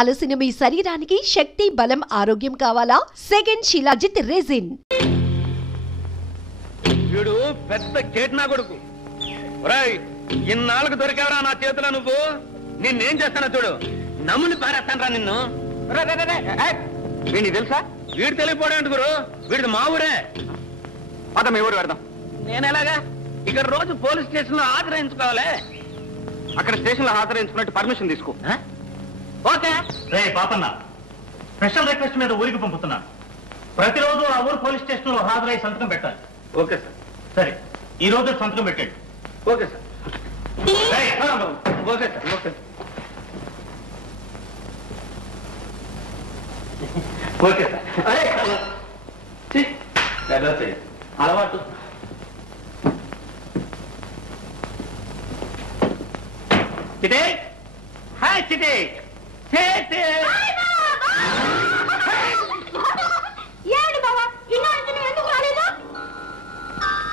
అలసిన మీ శరీరానికి శక్తి, బలం, ఆరోగ్యం కావాలా? Second shilajit resin. వీడు పెద్ద కేట్నా కొడుకు. ఇన్నాళ్ళకు దొరికావరా నా చేతిలో నువ్వు. నిన్నేం చేస్తానో చూడు. నమ్ముని పారేస్తానరా నిన్ను. వీడిని తెలుసా? వీడు తెలియపోవడం గురు. వీడిది మా ఊరే. అతను మీ ఊరు పెడదాం. నేనెలాగా ఇక్కడ రోజు పోలీస్ స్టేషన్ లో హాజరించుకోవాలి. అక్కడ స్టేషన్ లో హాజరించుకున్నట్టు పర్మిషన్ తీసుకో. ఓకే. రే పాపన్న, స్పెషల్ రిక్వెస్ట్ మీద ఊరికి పంపుతున్నా. ప్రతిరోజు ఆ ఊరు పోలీస్ స్టేషన్ లో హాజరై సంతకం పెట్టాలి. Okay sir. సరే, ఈ రోజు సంతకం పెట్టండి. Okay sir. Okay sir. Okay okay sir. అలవాటు. చిటే హాయ్ చిటే.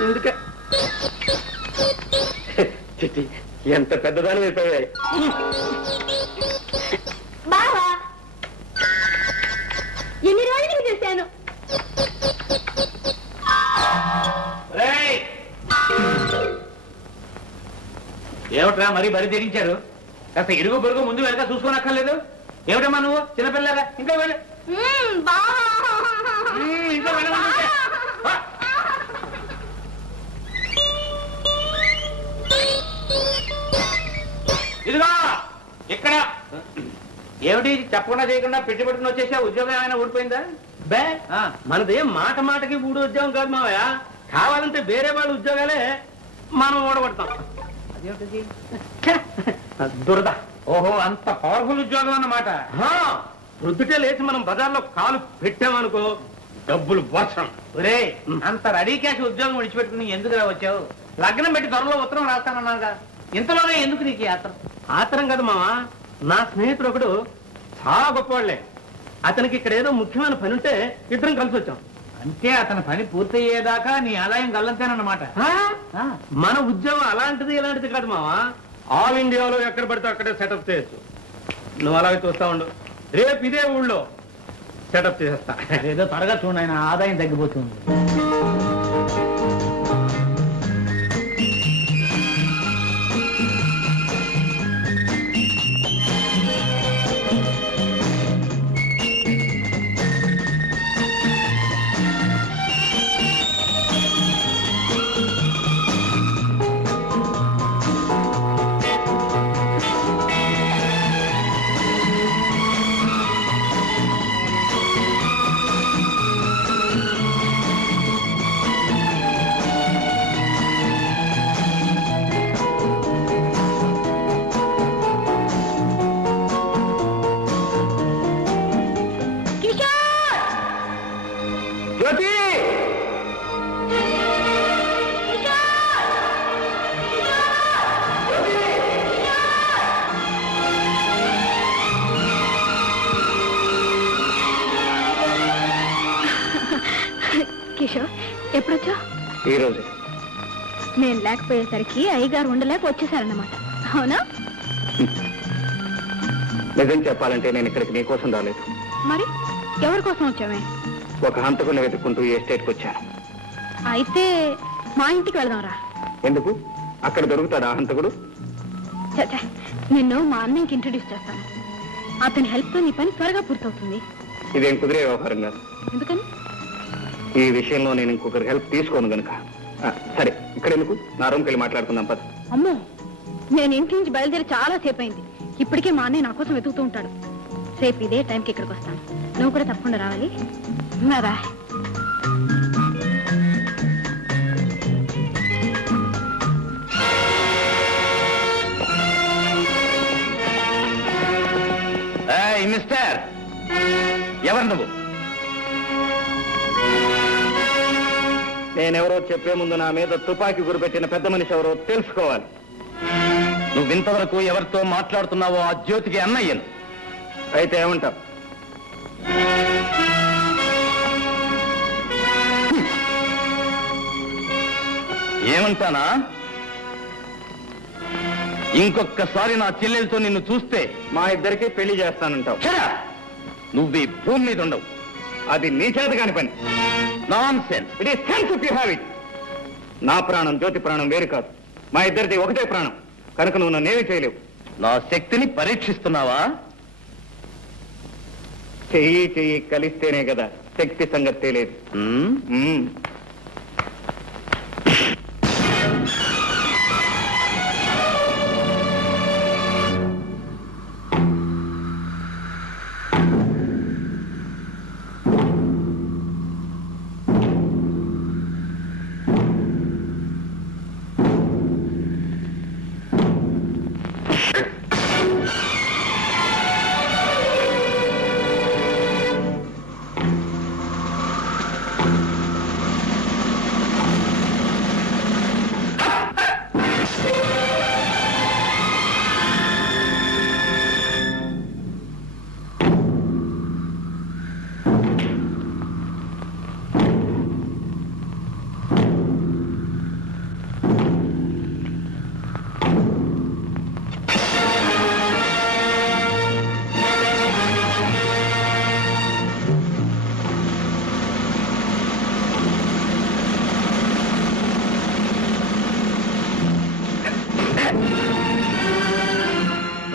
ఎందుకే చిట్టి ఎంత పెద్దదాని అయిపోయాయి. బావా ఎన్ని రోజులు చేశాను. ఏమిట్రా మరీ బరి తెగించారు? కాస్త ఇరుగు పొరుగు ముందు వెనక చూసుకోనక్కర్లేదు. ఏమిటమ్మా నువ్వు చిన్నపిల్లగా? ఇంకా వెళ్ళి ఇంకా వెళ్ళమంటే ఇదిగో ఇక్కడ ఏమిటి చెప్పకుండా చేయకుండా పెట్టుబడుకుని వచ్చేసా? ఉద్యోగం ఏమైనా ఊడిపోయిందా? బే మనది మాట మాటకి ఊడి ఉద్యోగం కాదు మావయ్య. కావాలంటే వేరే వాళ్ళ ఉద్యోగాలే మనం ఓడగొడతాం. అదేమిటి దురద. ఓహో, అంత పవర్ఫుల్ ఉద్యోగం అన్నమాట. ప్రొద్దుటే లేచి మనం బజార్లో కాలు పెట్టామనుకో డబ్బులు వర్షం. ఒరే, అంత రెడీ క్యాష్ ఉద్యోగం విడిచిపెట్టుకుని ఎందుకు వచ్చావు? లగ్నం పెట్టి త్వరలో ఉత్తరం రాస్తానన్నాగా. ఇంతలోనే ఎందుకు నీకు ఆత్రం? ఆత్రం కదా మావా, నా స్నేహితుడు ఒకడు చాలా గొప్పవాళ్లే. అతనికి ఇక్కడ ఏదో ముఖ్యమైన పని ఉంటే ఇద్దరం కలిసి వచ్చాం. అంటే అతని పని పూర్తయ్యేదాకా నీ ఆదాయం గల్లంతేనన్నమాట. మన ఉద్యోగం అలాంటిది ఇలాంటిది కాదు మావా. ఆల్ ఇండియాలో ఎక్కడ పడితే అక్కడే సెటప్ చేయొచ్చు. నువ్వు అలాగే చూస్తా ఉండు. రేపు ఇదే ఊళ్ళో సెటప్ చేసేస్తా. ఏదో త్వరగా చూడండి, ఆయన ఆదాయం తగ్గిపోతుంది. కిషోర్, ఎప్పుడొచ్చా? ఈ రోజు. నేను లేకపోయేసరికి అయ్యగారు ఉండలేక వచ్చేసారన్నమాట, అవునా? నిజం చెప్పాలంటే నేను ఇక్కడికి నీకోసం రాలేదు. మరి ఎవరి కోసం వచ్చామే? ఒక హంతకుని వెతుక్కుంటూ ఈ ఎస్టేట్కి వచ్చాను. అయితే మా ఇంటికి వెళ్దాంరా. ఎందుకు? అక్కడ దొరుకుతాడా హంతకుడు? చచ్చా, నిన్ను మా అన్నయ్యకి ఇంట్రడ్యూస్ చేస్తాను. అతని హెల్ప్తో నీ పని త్వరగా పూర్తవుతుంది. ఇదేం కుదిరే వ్యవహారం కాదు. ఎందుకని? ఈ విషయంలో నేను ఇంకొకరి హెల్ప్ తీసుకోను గనుక. సరే, ఇక్కడ ఎందుకు? నా రూమ్కి వెళ్ళి మాట్లాడుకుందాం పద. అమ్మో, నేను ఇంటి నుంచి బయలుదేరి చాలా సేపు అయింది. ఇప్పటికే మా అన్నయ్య నా కోసం వెతుకుతూ ఉంటాడు. రేపు ఇదే టైంకి ఇక్కడికి వస్తాను. నువ్వు కూడా తప్పకుండా రావాలి. రా. మిస్టర్, ఎవరు నువ్వు? నేనెవరో చెప్పే ముందు నా మీద తుపాకీ గురిపెట్టిన పెద్ద మనిషి ఎవరో తెలుసుకోవాలి. నువ్వు ఇంతవరకు ఎవరితో మాట్లాడుతున్నావో ఆ జ్యోతికి అన్నయ్యను. అయితే ఏమంటావు? ఏమంటానా? ఇంకొకసారి నా చెల్లెలతో నిన్ను చూస్తే మా ఇద్దరికి పెళ్లి చేస్తానంటావు. నువ్వు ఈ భూమి మీద ఉండవు. అది నీ చేత కాని పని. Non sense. It is sense if you have it. నా ప్రాణం జ్యోతి ప్రాణం వేరు కాదు. మా ఇద్దరిది ఒకటే ప్రాణం కనుక నువ్వు నన్నేమీ చేయలేవు. నా శక్తిని పరీక్షిస్తున్నావా? చెయ్యి చెయ్యి కలిస్తేనే కదా శక్తి సంగతి తెలియదు.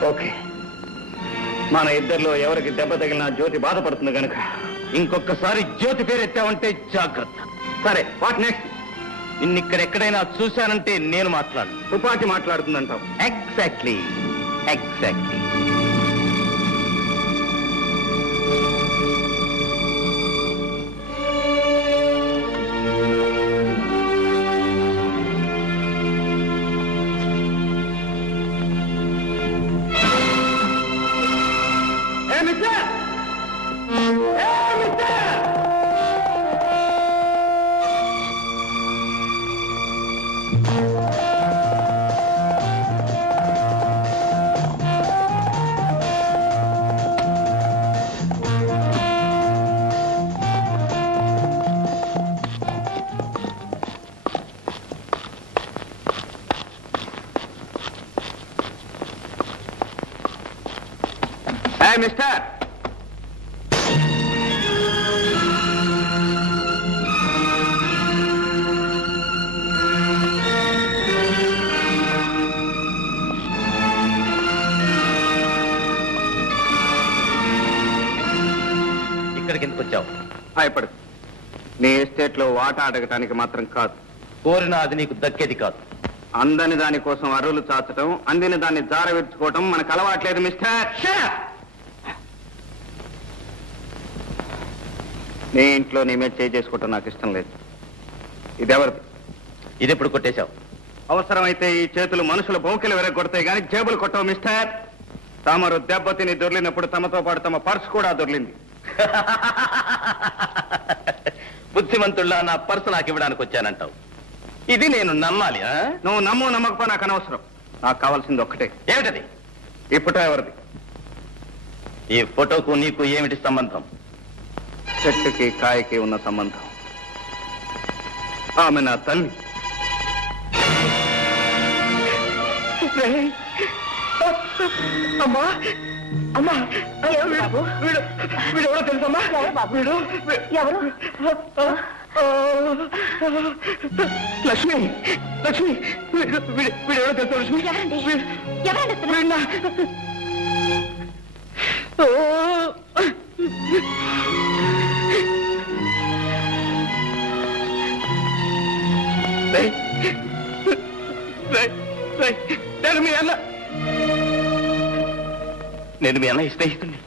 ఓకే, మన ఇద్దరిలో ఎవరికి దెబ్బ తగిలినా జ్యోతి బాధపడుతుంది కనుక ఇంకొకసారి జ్యోతి పేరు ఎత్తావంటే జాగ్రత్త. సరే, వాట్ నెక్స్ట్? నిన్నిక్కడెక్కడైనా చూశానంటే నేను మాట్లాడు. తుపాకి మాట్లాడుతుందంటావు. Exactly exactly. మిస్టర్, ఇక్కడికి ఎందుకు వచ్చావు? భయపడు. నీ ఎస్టేట్ లో వాటా అడగటానికి మాత్రం కాదు. కోరిన అది నీకు దక్కేది కాదు. అందని దాని కోసం అర్రులు చాచటం, అందిన దాన్ని జారవిడ్చుకోవటం మనకు అలవాట్లేదు మిస్టర్. నీ ఇంట్లో నీ మీద చేసుకోవటం నాకు ఇష్టం లేదు. ఇదెవరిది? ఇది ఎప్పుడు కొట్టేశావు? అవసరమైతే ఈ చేతులు మనుషుల బౌకెలు వెరగొడతాయి కానీ జేబులు కొట్టవు మిస్టర్. తమరు దెబ్బతిని దొర్లినప్పుడు తమతో పాటు తమ పర్సు కూడా దొర్లింది. బుద్ధిమంతుల్లా నా పర్సు నాకు ఇవ్వడానికి వచ్చానంటావు. ఇది నేను నమ్మాలి? నువ్వు నమ్ము నమ్మకపో నాకు అనవసరం. నాకు కావాల్సింది ఒక్కటే. ఏమిటది? ఈ ఫోటో ఎవరిది? ఈ ఫోటోకు నీకు ఏమిటి సంబంధం? చెట్టుకి కాయకి ఉన్న సంబంధం. ఆమె నా తల్లి. అమ్మా అమ్మా, వీడు ఎవరో తెలుసమ్మా? వీడు ఎవరు? లక్ష్మి, లక్ష్మి, వీడు ఎవరో తెలుసా లక్ష్మి? నేను మీ అన్న, నేను మీ అన్నయ్య స్నేహితుడిని.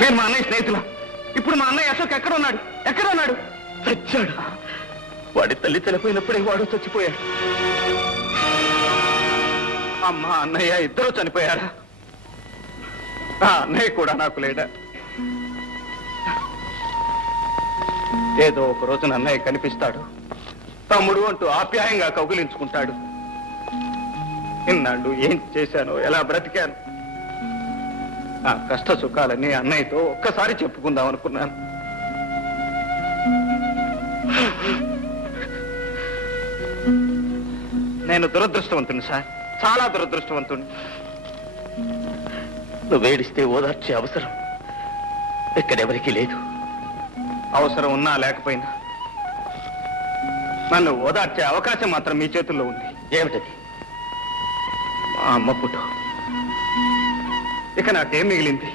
నేను మా అన్నయ్య స్నేహితులా? ఇప్పుడు మా అన్నయ్య అశోక్ ఎక్కడ ఉన్నాడు? ఎక్కడ ఉన్నాడు? చచ్చాడు. వాడి తల్లి చనిపోయినప్పుడే వాడు చచ్చిపోయాడు. అమ్మ అన్నయ్య ఇద్దరు చనిపోయారా? ఆ అన్నయ్య కూడా నాకు లేడా? ఏదో ఒక రోజున అన్నయ్య కనిపిస్తాడు, తమ్ముడు అంటూ ఆప్యాయంగా కౌగిలించుకుంటాడు. ఇన్నాళ్ళు ఏం చేశానో, ఎలా బ్రతికాను, నా కష్ట సుఖాలన్నీ అన్నయ్యతో ఒక్కసారి చెప్పుకుందాం అనుకున్నాను. నేను దురదృష్టవంతుని సార్. చాలా దురదృష్టవంతుణ్ణి. నువ్వేడిస్తే ఓదార్చే అవసరం ఇక్కడెవరికీ లేదు. అవసరం ఉన్నా లేకపోయినా నన్ను ఓదార్చే అవకాశం మాత్రం మీ చేతుల్లో ఉంది. ఏమిటది? మా అమ్మ ఫోటో. ఇక నాకేం మిగిలింది?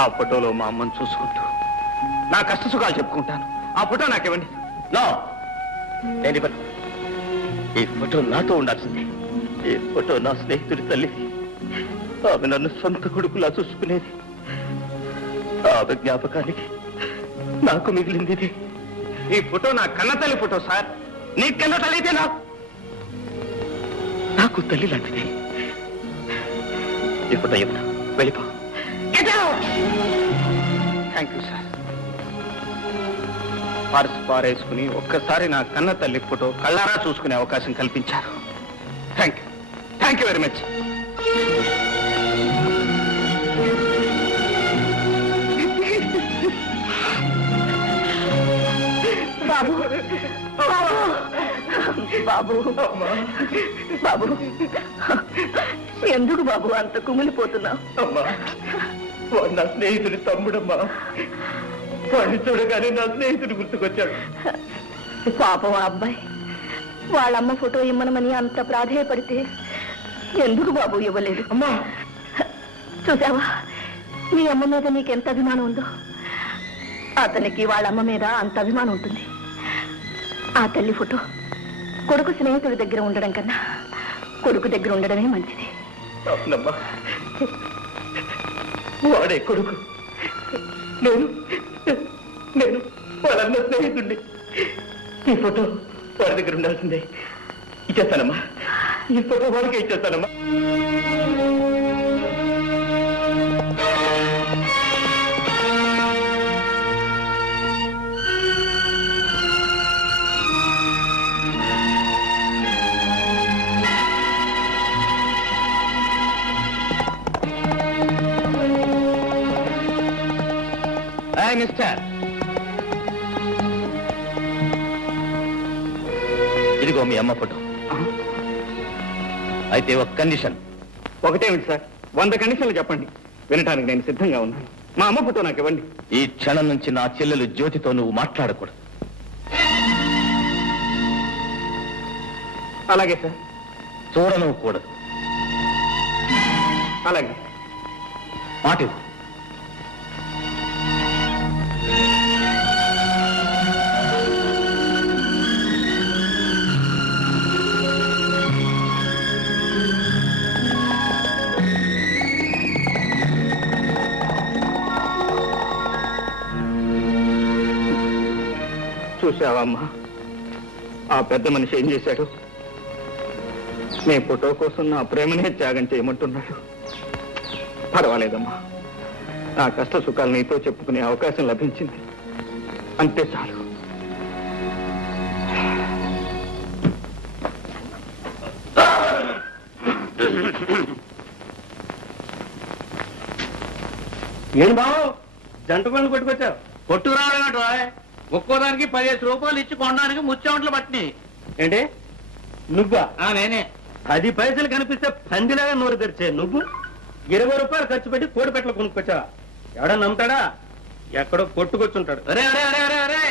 ఆ ఫోటోలో మా అమ్మను చూసుకుంటూ నా కష్ట సుఖాలు చెప్పుకుంటాను. ఆ ఫోటో నాకివ్వండి. నో, నేను ఇవ్వను. ఈ ఫోటో నాతో ఉండాల్సింది. ఈ ఫోటో నా స్నేహితుడి తల్లిది. ఆమె నన్ను సొంత కొడుకులా చూసుకునేది. ఆమె జ్ఞాపకానికి నాకు మిగిలింది ఇది. ఈ ఫోటో నా కన్న తల్లి ఫోటో సార్. నీ కన్న తల్లి అయితే నాకు తల్లి లాంటిది. ఈ ఫోటో ఇవ్వను. వెళ్ళిపో. Thank you sir. పర్స్ పారేసుకుని ఒక్కసారి నా కన్న తల్లి ఫోటో కళ్ళారా చూసుకునే అవకాశం కల్పించారు. Thank you very much. బాబు బాబు బాబు ఎందుకు బాబు అంత కుమిలిపోతున్నావు? అమ్మా, వాడు నా స్నేహితుడి తమ్ముడమ్మా. వాడిని చూడగానే నా స్నేహితుడు గుర్తుకొచ్చాడు. పాపం ఆ అబ్బాయి వాళ్ళమ్మ ఫోటో ఇమ్మనమని అంత ప్రాధేయపడితే ఎందుకు బాబు ఇవ్వలేదు? అమ్మా, చూసావా మీ అమ్మ మీద నీకెంత అభిమానం ఉందో. అతనికి వాళ్ళమ్మ మీద అంత అభిమానం ఉంటుంది. ఆ తల్లి ఫోటో కొడుకు స్నేహితుడి దగ్గర ఉండడం కన్నా కొడుకు దగ్గర ఉండడమే మంచిది. అవునమ్మా, వాడే కొడుకు. నేను వాళ్ళన్న స్నేహితుడిని. ఈ ఫోటో వాడి దగ్గర ఉండాల్సిందే. ఇచ్చేస్తానమ్మా. ఈ ఫోటో వాడికే ఇచ్చేస్తానమ్మా. మిస్టర్, ఇదిగో మీ అమ్మ ఫోటో. అయితే ఒక కండిషన్. ఒకటేమిటి సార్? 100 కండిషన్లు చెప్పండి, వినటానికి నేను సిద్ధంగా ఉన్నాను. మా అమ్మ ఫోటో నాకు ఇవ్వండి. ఈ క్షణం నుంచి నా చెల్లెలు జ్యోతితో నువ్వు మాట్లాడకూడదు. అలాగే సార్. చూడను కూడదు. అలాగే. మాట ఇవ్వు. చూసావమ్మా, ఆ పెద్ద మనిషి ఏం చేశాడు? నీ ఫోటో కోసం నా ప్రేమనే త్యాగం చేయమంటున్నాడు. పర్వాలేదమ్మా, నా కష్ట సుఖాలు నీతో చెప్పుకునే అవకాశం లభించింది, అంతే చాలు. ఏం బావు, జంట పనులు కొట్టుకొచ్చావు? కొట్టుకు రావడం ఒక్కోదానికి 15 రూపాయలు ఇచ్చి కొనడానికి ముచ్చామంట్లు పట్టినాయి. ఏంటి నువ్వా? నేనే. 10 పైసలు కనిపిస్తే పందిలాగా నోరు తెరిచే నువ్వు 20 రూపాయలు ఖర్చు పెట్టి కోడి పెట్టలు కొనుక్కొచ్చావా? ఎవడన్నా నమ్ముతాడా? ఎక్కడో కొట్టుకొచ్చుంటాడు. అరే అరే అరే అరే అరే,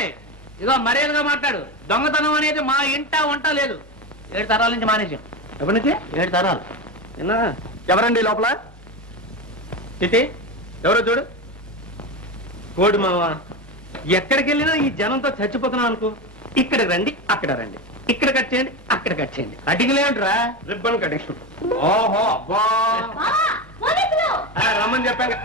ఇదో మర్యాదగా మాట్లాడు. దొంగతనం అనేది మా ఇంట వంట లేదు. 7 తరాల నుంచి మానేసాం. ఎప్పటి నుంచి? 7 తరాలు. విన్నా? ఎవరండి లోపల? చిట్టి, ఎవరో చూడు. కోడి మావా, ఎక్కడికి వెళ్ళినా ఈ జనంతో చచ్చిపోతున్నాం అనుకో. ఇక్కడ రండి, అక్కడ రండి, ఇక్కడ కట్ చేయండి, అక్కడ కట్ చేయండి. అడిగిలేంట్రా రిబ్బన్ కటింగ్. ఓహో అబ్బా, రమ్మని చెప్పాను.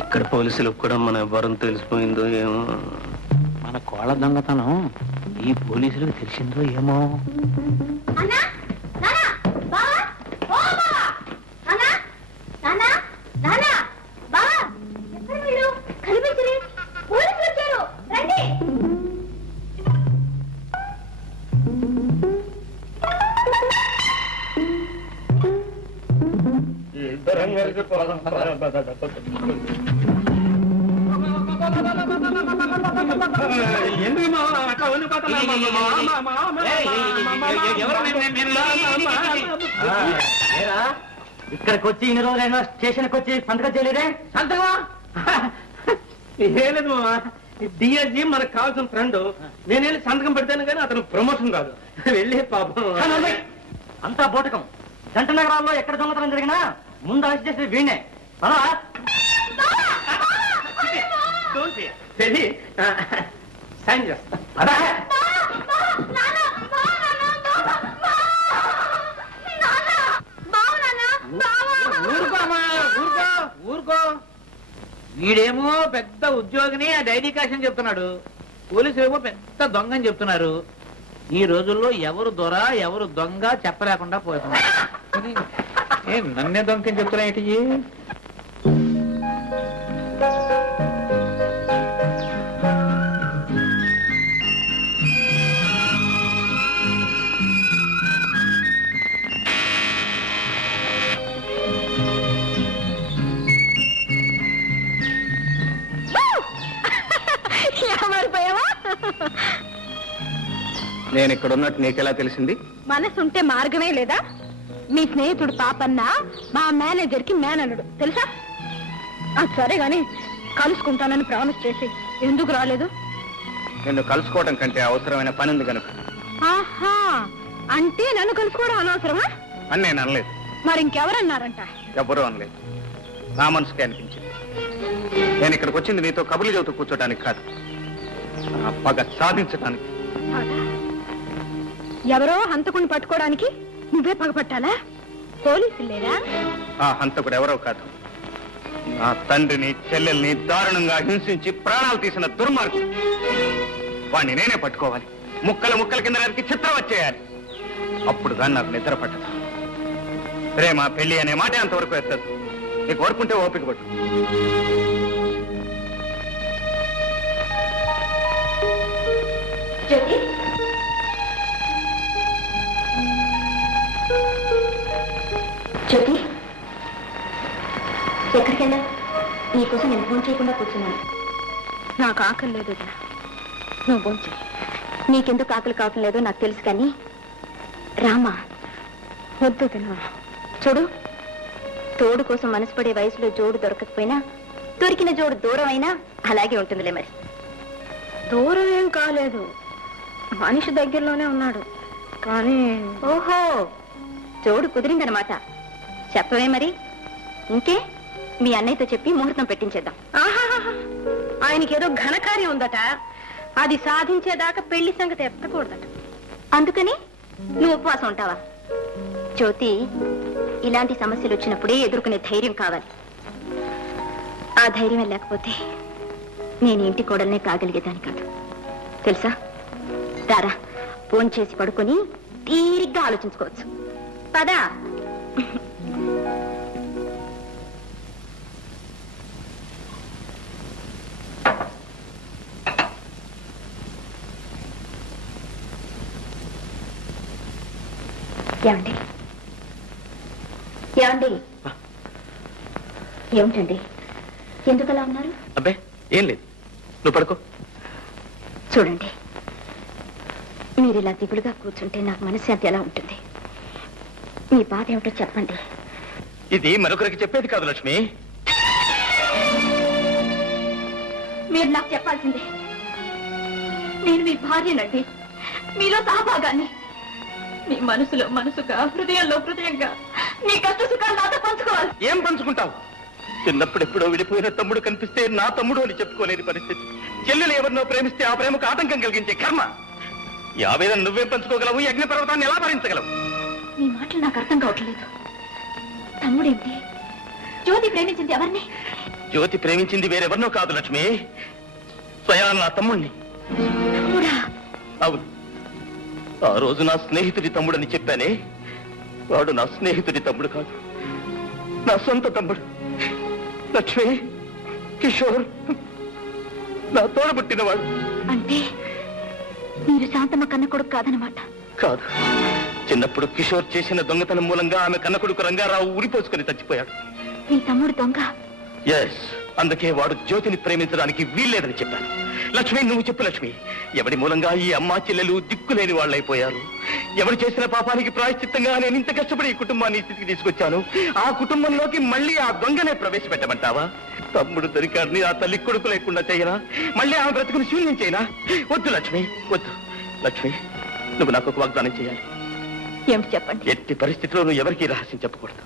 ఇక్కడ పోలీసులకు కూడా మన ఎవరం తెలిసిపోయిందో ఏమో. మన కోళ్ళ దొంగతనం ఈ పోలీసులకు తెలిసిందో ఏమో. ఇద్దరం కలిసి ఎందుకు మావా అట్లా ఇక్కడికి వచ్చి ఇన్ని రోజులైనా స్టేషన్కి వచ్చి సంతకం చేయలేదే? సంతకమా? ఏం లేదు మావా, డిఎస్జీ మనకు కావాల్సిన ఫ్రెండ్. నేను వెళ్ళి సంతకం పెడతాను కానీ అతను ప్రమోషన్ కాదు. వెళ్ళి పాపం అంతా బోటకం. జంట నగరాల్లో ఎక్కడ దొంగతనం జరిగినా ముందు అరెస్ట్ చేసే వీణే. వెళ్ళి సైన్ చేస్తా. ఊరుకో. వీడేమో పెద్ద ఉద్యోగిని ఆ డైరీ కాషన్ చెప్తున్నాడు, పోలీసులు ఏమో పెద్ద దొంగని చెప్తున్నారు. ఈ రోజుల్లో ఎవరు దొర ఎవరు దొంగ చెప్పలేకుండా పోతున్నారు. నన్నే దొంగని చెప్తున్నా ఏంటి? నేను ఇక్కడ ఉన్నట్టు నీకెలా తెలిసింది? మనసుంటే మార్గమే లేదా? మీ స్నేహితుడు పాపన్న మా మేనేజర్ కి మేనల్లుడు తెలుసా? సరే గాని కలుసుకుంటానని ప్రామిస్ చేసి ఎందుకు రాలేదు? నిన్ను కలుసుకోవడం కంటే అవసరమైన పని ఉంది కనుక. ఆహా, అంటే నన్ను కలుసుకోవడం అనవసరమా అని నేను అనలేదు. మరి ఇంకెవరన్నారంట? ఎవరూ అనలేదు, నా మనసుకే అనిపించింది. నేను ఇక్కడికి వచ్చింది నీతో కబుర్లు చెబుతూ కూర్చోటానికి కాదు, నా పగ సాధించడానికి. ఎవరో హంతకుని పట్టుకోవడానికి నువ్వే పగపట్టాలా? పోలీసులు లేరా? ఆ హంతకుడు ఎవరో కాదు, నా తండ్రిని చెల్లెల్ని దారుణంగా హింసించి ప్రాణాలు తీసిన దుర్మార్గుడు. వాణ్ణి నేనే పట్టుకోవాలి, ముక్కల ముక్కల కింద నరికి చిత్రం వచ్చేయాలి. అప్పుడు కానీ నాకు నిద్ర పట్టదు. ప్రేమ పెళ్లి అనే మాట అంతవరకు ఎత్తదు. నీకు ఓర్పుంటే ఓపిక పట్టు. జ్యోతి, ఎక్కడికెళ్ళా? నీకోసం నేను ఫోన్ చేయకుండా కూర్చున్నాను. నాకు ఆకలి లేదు, నువ్వు ఫోన్ చేయి. నీకెందుకు ఆకలి కావటం లేదో నాకు తెలుసు, కానీ రామా వద్దు తిన్నా. చూడు, తోడు కోసం మనసు పడే వయసులో జోడు దొరకకపోయినా దొరికిన జోడు దూరం అయినా అలాగే ఉంటుందిలే. మరి దూరం ఏం కాలేదు, మనిషి దగ్గరలోనే ఉన్నాడు. కానీ ఓహో, జోడు కుదిరిందనమాట. చెప్పవే మరి. ఇంకే మీ అన్నయ్యతో చెప్పి ముహూర్తం పెట్టించేద్దాం. ఆయనకి ఏదో ఘనకార్యం ఉందట, అది సాధించేదాకా పెళ్లి సంగతి ఎత్తకూడదట. అందుకని నువ్వు ఉపవాసం ఉంటావా? జ్యోతి, ఇలాంటి సమస్యలు వచ్చినప్పుడే ఎదుర్కొనే ధైర్యం కావాలి. ఆ ధైర్యం లేకపోతే నేను ఇంటి కోడల్నే కాగలిగేదాన్ని కాదు, తెలుసా? రారా, ఫోన్ చేసి పడుకొని తీరిగ్గా ఆలోచించుకోవచ్చు. పదా. ఏమండి? ఏమండి? ఏమిటండి, ఎందుకలా ఉన్నారు? అబ్బే ఏం లేదు, నువ్వు పడుకో. చూడండి, మీరు ఇలా దిగులుగా కూర్చుంటే నాకు మనశ్శాంతి ఎలా ఉంటుంది? మీ బాధ ఏమిటో చెప్పండి. ఇది మరొకరికి చెప్పేది కాదు లక్ష్మి. మీరు నాకు చెప్పాల్సిందే. నేను మీ భార్యనండి, మీలో సహభాగాన్ని. మీ మనసులో మనసుగా, హృదయంలో హృదయంగా మీ కష్ట సుఖాలు నాతో పంచుకోవాలి. ఏం పంచుకుంటావు? చిన్నప్పుడు ఎప్పుడో విడిపోయిన తమ్ముడు కనిపిస్తే నా తమ్ముడు అని చెప్పుకోలేని పరిస్థితి. చెల్లెలు ఎవరినో ప్రేమిస్తే ఆ ప్రేమకు ఆటంకం కలిగించే కర్మ. ఈ ఆవేదన నువ్వేం పంచుకోగలవు? ఈ అగ్ని పర్వతాన్ని ఎలా భరించగలవు? మీ మాటలు నాకు అర్థం కావట్లేదు. తమ్ముడేంటి? జ్యోతి ప్రేమించింది ఎవరిని? జ్యోతి ప్రేమించింది వేరెవరినో కాదు లక్ష్మి, స్వయాన నా తమ్ముణ్ణి. తమ్ముడా? అవును, ఆ రోజు నా స్నేహితుడి తమ్ముడని చెప్పానే, వాడు నా స్నేహితుడి తమ్ముడు కాదు, నా సొంత తమ్ముడు. లక్ష్మి, కిషోర్ నా తోడబుట్టినవాడు. అంటే మీరు శాంతమ్మ కన్న కొడుకు కాదనమాట? కాదు, చిన్నప్పుడు కిషోర్ చేసిన దొంగతనం మూలంగా ఆమె కన్న కొడుకు రంగారావు ఉరిపోసుకుని చచ్చిపోయాడు. మీ తమ్ముడు దొంగ? ఎస్, అందుకే వాడు జ్యోతిని ప్రేమించడానికి వీల్లేదని చెప్పాను. లక్ష్మి, నువ్వు చెప్పు లక్ష్మి, ఎవడి మూలంగా ఈ అమ్మా చెల్లెలు దిక్కులేని వాళ్ళైపోయారు? ఎవరు చేసిన పాపానికి ప్రాయశ్చిత్తంగా నేను ఇంత కష్టపడి ఈ కుటుంబాన్ని స్థితికి తీసుకొచ్చాను. ఆ కుటుంబంలోకి మళ్ళీ ఆ దొంగనే ప్రవేశపెట్టమంటావా? తమ్ముడు దొరికాడిని ఆ తల్లి కొడుకు లేకుండా చేయనా? మళ్ళీ ఆమె బ్రతుకుని శూన్యం చేయనా? వద్దు లక్ష్మి, వద్దు. లక్ష్మి, నువ్వు నాకు ఒక వాగ్దానం చేయాలి. ఏమిటి చెప్పండి. ఎట్టి పరిస్థితిలో నువ్వు ఎవరికీ రహస్యం చెప్పకూడదు.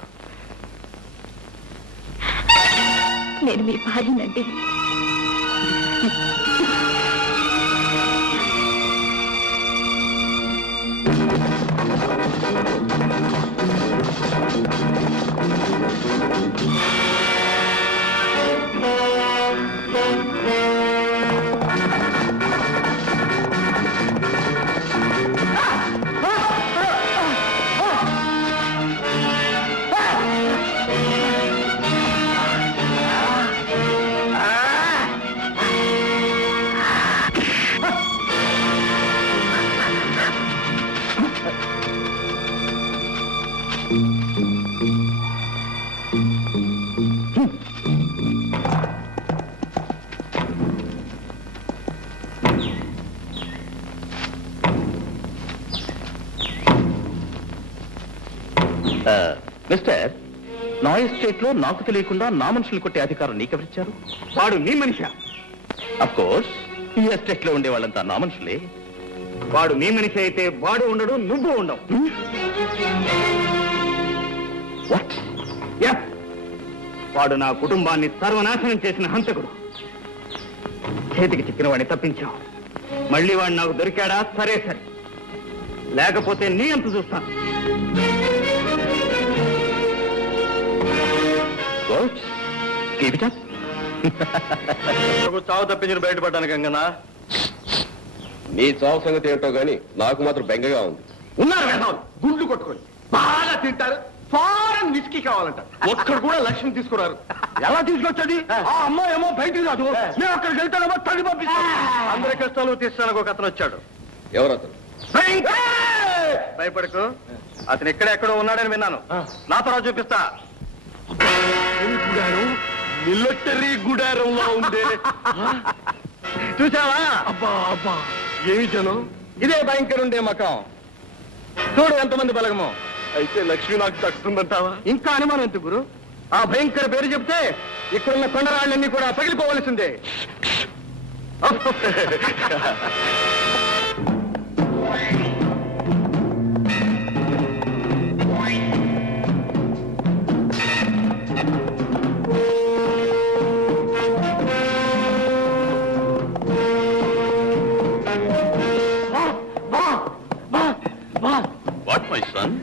నేను మీ భార్యనండి. మిస్టర్, నా ఎస్టేట్ లో నాకు తెలియకుండా నా మనుషులు కొట్టే అధికారం నీకెవరిచ్చారు? వాడు నీ మనిషా? అఫ్ కోర్స్, ఈ ఎస్టేట్ లో ఉండే వాళ్ళంతా నా మనుషులే. వాడు నీ మనిషి అయితే వాడు ఉండడు, నువ్వు ఉండవు. వాట్? వాడు నా కుటుంబాన్ని సర్వనాశనం చేసిన హంతకుడు. చేతికి చిక్కిన వాడిని తప్పించావు. మళ్ళీ వాడు నాకు దొరికాడా? సరే సరే, లేకపోతే నీ అంత చూస్తాను. చావు తప్పించిన బయటపడ్డాను గంగనా. నీ చావు సంగతి ఏంటో గాని నాకు మాత్రం బెంగగా ఉంది. ఉన్నారు వేదవాళ్ళు, గుండ్లు కొట్టుకొని బాగా తింటారు. ఫారెన్ విస్కీ కావాలంట. ఒక్కడు కూడా లక్ష్యం తీసుకున్నారు. ఎలా తీసుకొచ్చేది? ఆ అమ్మాయి ఏమో బయటికి రాదు. మేము అక్కడికి వెళ్తానేమో తల్లి పంపిస్తాం. అందరి కష్టాలు తీర్చడానికి ఒక అతను వచ్చాడు. ఎవరతను? భయపడకు, అతను ఎక్కడెక్కడో ఉన్నాడని విన్నాను. నా తర్వాత చూపిస్తా. మిలిటరీ గుడారంలో ఉంది. చూసావా? అబ్బా అబ్బా, ఏమి జనం! ఇదే భయంకర ఉండే మకం. చూడు ఎంతమంది బలగమో. అయితే లక్ష్మి నాకు తక్కుతుందంటావా? ఇంకా అనుమానం ఎంత గురు? ఆ భయంకర పేరు చెప్తే ఇక్కడున్న కొండరాళ్ళన్నీ కూడా పగిలిపోవలసిందే. What my son?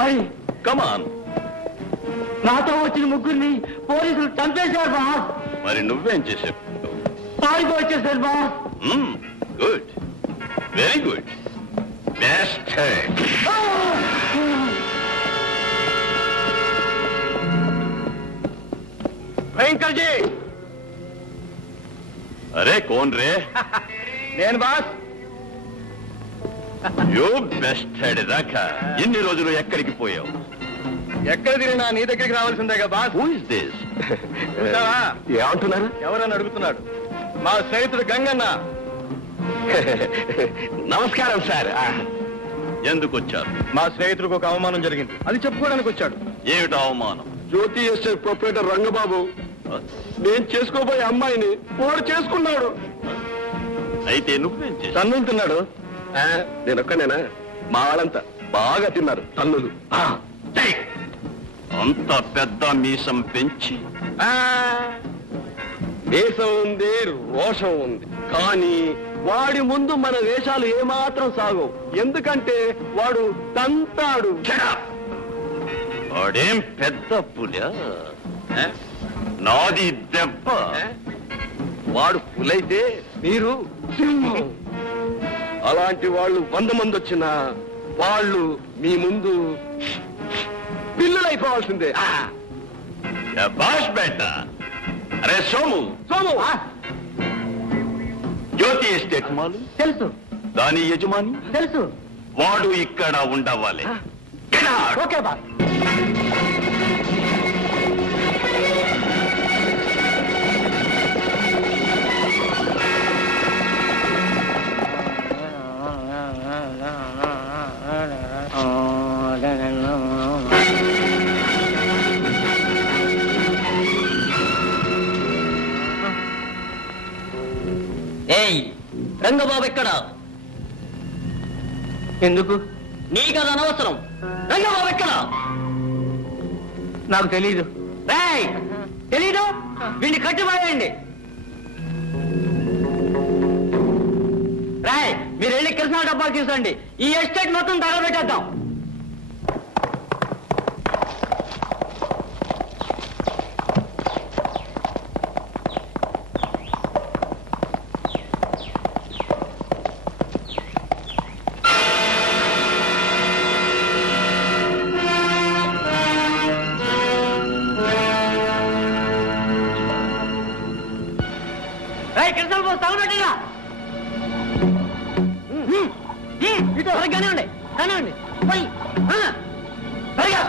మరి కమ్ ఆన్. నాతో వచ్చిన ముగ్గురిని పోలీసులు చంపేశారు బాస్. మరి నువ్వేం చేసావు? పారిపో వచ్చేసారు boss. Good, very good. Best. భయంకర్ జీ. అరే కోన్ రే? నేను బాస్. యూ బెస్ట్ హెడ్ దాకా ఎన్ని రోజులు ఎక్కడికి పోయావు? ఎక్కడ తిరిగినా నీ దగ్గరికి రావాల్సిందేగా బాస్. Who is this? చూసావా? ఏమంటున్నారు? ఎవరని అడుగుతున్నాడు. మా స్నేహితుడు గంగన్న. నమస్కారం సార్. ఎందుకు వచ్చారు? మా స్నేహితుడికి ఒక అవమానం జరిగింది, అది చెప్పుకోవడానికి వచ్చాడు. ఏమిటి అవమానం? జ్యోతి ఎస్టేట్ ప్రొపరేటర్ రంగబాబు నేను చేసుకోబోయే అమ్మాయిని వాడు చేసుకున్నాడు. అయితే నువ్వేం చేశావు? తన్నుతున్నాడు. నేనొక్కనేనా? మా వాళ్ళంతా బాగా తిన్నారు తన్నులు. అంత పెద్ద మీసం పెంచి దేశం ఉంది, రోషం ఉంది, కానీ వాడి ముందు మన వేషాలు ఏమాత్రం సాగవు. ఎందుకంటే వాడు తంతాడు. వాడేం పెద్ద పులి, నాది దెబ్బ. వాడు పులైతే మీరు సింహం. అలాంటి వాళ్ళు 100 మంది వచ్చినా వాళ్ళు మీ ముందు పిల్లులైపోవాల్సిందే. బాష్ బేట. అరే సోము, సోము జ్యోతి ఎస్టేట్ మాలు తెలుసు, దాని యజమాని తెలుసు. వాడు ఇక్కడ ఉండవాలి. Okay boss. రంగబాబు ఎక్కడ? ఎందుకు? నీకది అనవసరం. రంగబాబు ఎక్కడ? నాకు తెలీదు. రాయ్ తెలీదు? వీడిని కట్టిపాయండి. రాయ్ మీరు వెళ్ళి కృష్ణా డబ్బాలు తీసుకోండి. ఈ ఎస్టేట్ మొత్తం తగలబెట్టేద్దాం. కృష్ణ తగలబెట్టా కానివ్వండి కానివ్వండి సరిగా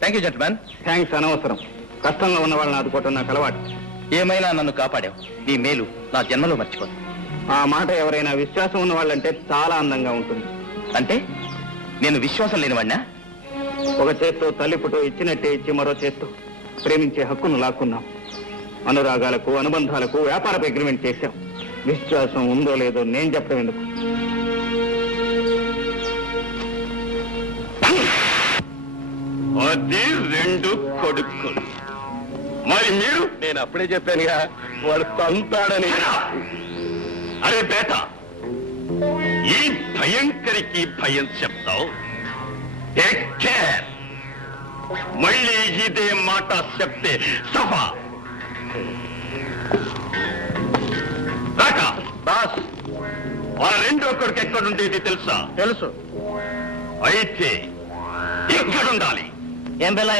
థ్యాంక్ యూ జెంట్మెన్. థ్యాంక్స్ అనవసరం. కష్టంలో ఉన్న వాళ్ళని ఆదుకోవటం నాకు అలవాటు. ఏమైనా నన్ను కాపాడావు. నీ మేలు నా జన్మలో మర్చిపోను. ఆ మాట ఎవరైనా విశ్వాసం ఉన్న వాళ్ళంటే చాలా అందంగా ఉంటుంది. అంటే నేను విశ్వాసం లేనివాడినా? ఒక చేత్తో తల్లి పుట్టు ఇచ్చినట్టే ఇచ్చి మరో చేత్తో ప్రేమించే హక్కును లాక్కున్నాం. అనురాగాలకు అనుబంధాలకు వ్యాపార అగ్రిమెంట్ చేశాం. విశ్వాసం ఉందో లేదో నేను చెప్పడం ఎందుకు? అది రెండు కొడుకులు. మరి మీరు? నేను అప్పుడే చెప్పానుగా వాడు తంతాడని. అరే బేట, ఈ భయంకరికి భయం చెప్తావు. Take care. మళ్ళీ ఇదే మాట చెప్తే సభ రాక. బాస్, ఆ రెండో కొడుకు ఎక్కడుండేది తెలుసా? తెలుసు. అయితే ఇక్కడుండాలి. ఏం పిల్ల